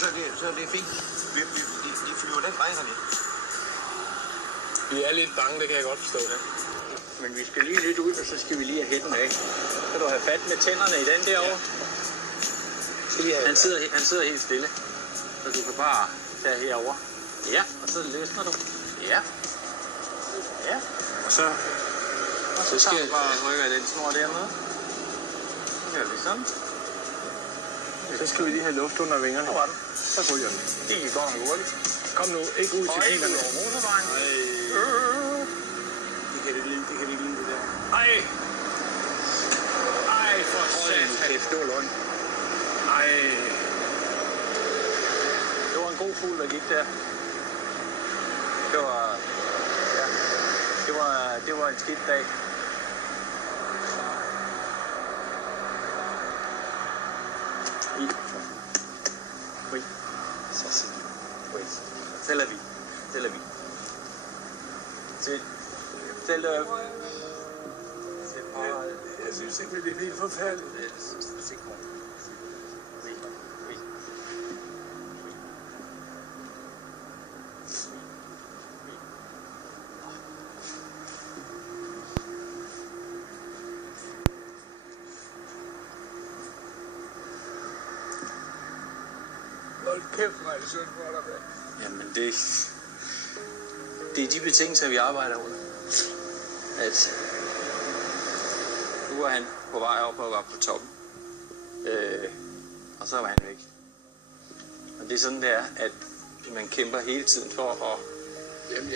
så er det fint. De flyver den vej, hernede. Vi er lidt bange, det kan jeg godt forstå. Ja. Men vi skal lige lidt ud, og så skal vi lige have hætten af. Så kan du have fat med tænderne i den derovre. Ja. Han sidder helt stille. Så du kan bare tage herover. Ja, og så løsner du. Ja. Ja. Og så tager du bare og rykker den snor dernede. Så gør vi sådan. Så skal vi lige have luft under vingerne. Så var den. Så ryger den. Det gik godt nok hurtigt. Kom nu, ikke ud til bilerne. Og ikke motorvejen. Det kan det ikke lide, det der. Ej, for satan. Kæft, det var løgn. Ej. Det var en god fugl, der gik der. Det var... Ja. Det var en skidt dag. Oui. Ça c'est... Oui. C'est la vie. C'est la vie. C'est le... C'est pas... Jeg synes simpelthen, det er helt forfærdeligt. C'est con. Oui. Oui. Hold kæft, hvor er det synd for dig, mand. Jamen det er de betingelser, vi arbejder under. At nu er han på vej op og var på toppen. Og så var han væk. Og det er sådan, det er, at man kæmper hele tiden for at Jamen,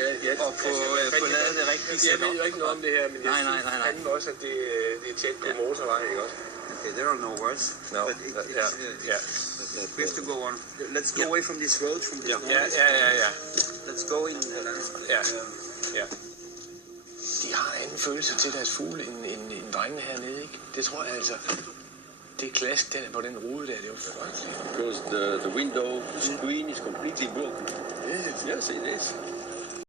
få lavet det rigtige. Jeg ved jo ikke noget om det her, men Nej. jeg synes også, at det er tæt på motorvej, ikke også? Okay, there are no words. No. But we have to go on. Let's go away from this road. From this noise. Ja. Let's go in. Ja. De har en anden følelse til deres fugle end drengene hernede, ikke? Det tror jeg altså. Det klask der på den rude der, det er jo frygteligt. Because the window screen is completely broken. Is it? Yes, it is.